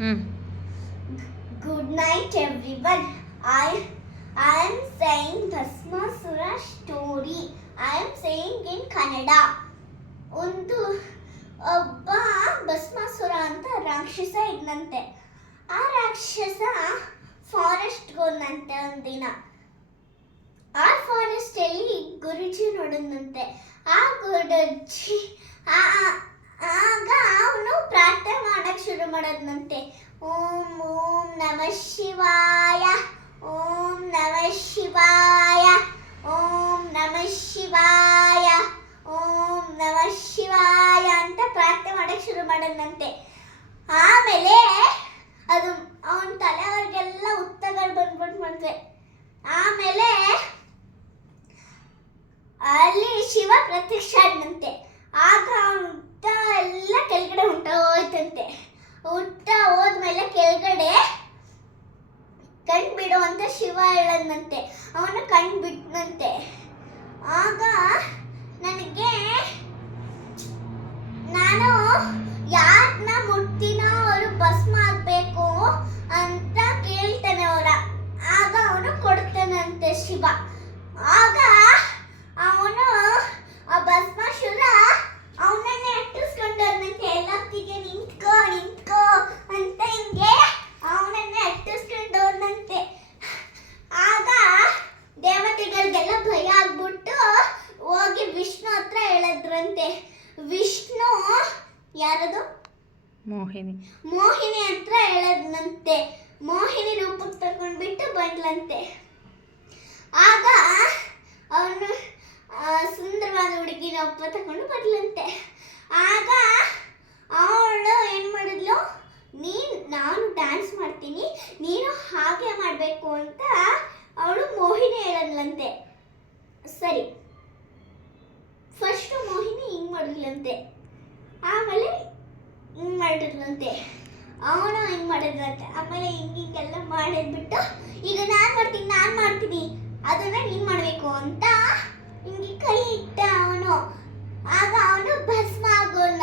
Good night, everyone. I am saying Bhasmasura story. I am saying in Kannada. ಒಬ್ಬ ಭಸ್ಮಾಸುರ ಅಂತ ರಾಕ್ಷಸ ಇದ್ನಂತೆ. ಆ ರಾಕ್ಷಸ ಫಾರೆಸ್ಟ್ ಹೋದಂತೆ ಒಂದಿನ. ಆ ಫಾರೆಸ್ಟ್ ಅಲ್ಲಿ ಗುರುಜಿ ನೋಡಿದಂತೆ. ಆ ಗುರುಜಿ ಆಗ ಅವನು ಪ್ರಾರ್ಥನೆ ಮಾಡಕ್ ಶುರು ಮಾಡೋದಂತೆ. ಓಂ ಓಂ ನಮಃ ಶಿವಾಯ, ಓಂ ನಮಃ ಶಿವಾಯ, ಓಂ ನಮಃ ಶಿವಾಯ, ಓಂ ನಮಃ ಶಿವಾಯ ಅಂತ ಪ್ರಾರ್ಥನೆ ಮಾಡಕ್ ಶುರು ಮಾಡೋದಂತೆ. ಆಮೇಲೆ ಅದು ಅವನ ತಲೆವರೆಗೆಲ್ಲ ಉತ್ತಗಳು ಬಂದ್ಬಿಟ್ವೆ. ಆಮೇಲೆ ಅಲ್ಲಿ ಶಿವ ಪ್ರತ್ಯಕ್ಷ ಆದಂತೆ. ಆಗ ಅವನ ಉತ್ತ ಎಲ್ಲ ಕೆಳಗಡೆ ಹೋಯ್ತಂತೆ. ಹುಟ್ಟ ಹೋದ್ಮೇಲೆ ಕೆಳಗಡೆ ಕಣ್ ಬಿಡು ಅಂತ ಶಿವ ಹೇಳದಂತೆ. ಅವನು ಕಣ್ ಬಿಟ್ಟನಂತೆ. ಆಗ ನಾನು ಯಾರನ್ನ ಮುಟ್ತಿನೋ ಅವರು ಭಸ್ಮ ಆಗ್ಬೇಕು ಅಂತ ಕೇಳ್ತಾನೆ ಆಗ ಅವನು ಕೊಡ್ತಾನಂತೆ ಶಿವ. ಆಗ ಅವನು ಆ ಭಸ್ಮಾಸುರ ಅವನನ್ನೇ ಅಟ್ಟಿಸ್ಕೊಂಡಂತೆ. ಎಲ್ಲತ್ತಿಗೆ ನಿಂತ್ಕೋ ನಿಂತ್ಕೋ ಅಂತ ಹಿಂಗೆ ಅವನನ್ನೇ ಅಟ್ಟಿಸ್ಕೊಂಡವನಂತೆ. ಆಗ ದೇವತೆಗಳಿಗೆಲ್ಲ ಭಯ ಆಗ್ಬಿಟ್ಟು ಹೋಗಿ ವಿಷ್ಣು ಹತ್ರ ಹೇಳಿದ್ರಂತೆ. ವಿಷ್ಣು ಯಾರದು? ಮೋಹಿನಿ ಹತ್ರ ಹೇಳದ್ನಂತೆ. ಮೋಹಿನಿ ರೂಪಕ್ಕೆ ತಗೊಂಡ್ಬಿಟ್ಟು ಬಂದ್ಲಂತೆ. ಆಗ ಅವನು ಸುಂದರವಾದ ಹುಡುಗಿನ ಒಪ್ಪ ತಗೊಂಡು ಬರ್ಲಂತೆ. ಆಗ ಅವಳು ಏನ್ ಮಾಡಿದ್ಲು, ನಾನು ಡ್ಯಾನ್ಸ್ ಮಾಡ್ತೀನಿ, ನೀನು ಹಾಗೆ ಮಾಡಬೇಕು ಅಂತ ಅವಳು ಮೋಹಿನಿ ಹೇಳದ್ಲಂತೆ. ಸರಿ, ಫಸ್ಟ್ ಮೋಹಿನಿ ಹಿಂಗ್ ಮಾಡಿದ್ಲಂತೆ. ಆಮೇಲೆ ಹಿಂಗ್ ಮಾಡಿದ್ಲಂತೆ. ಅವನು ಹಿಂಗ್ ಮಾಡಿದ್ರಂತೆ. ಆಮೇಲೆ ಹಿಂಗೆಲ್ಲ ಮಾಡಿದ್ಬಿಟ್ಟು ಈಗ ನಾನ್ ಮಾಡ್ತೀನಿ ಅದನ್ನ ನೀನ್ ಮಾಡ್ಬೇಕು ಅಂತ ಹಿಂಗೆ ಕೈ ಇಟ್ಟ ಅವನು. ಆಗ ಅವನು ಭಸ್ಮ ಆಗೋದ.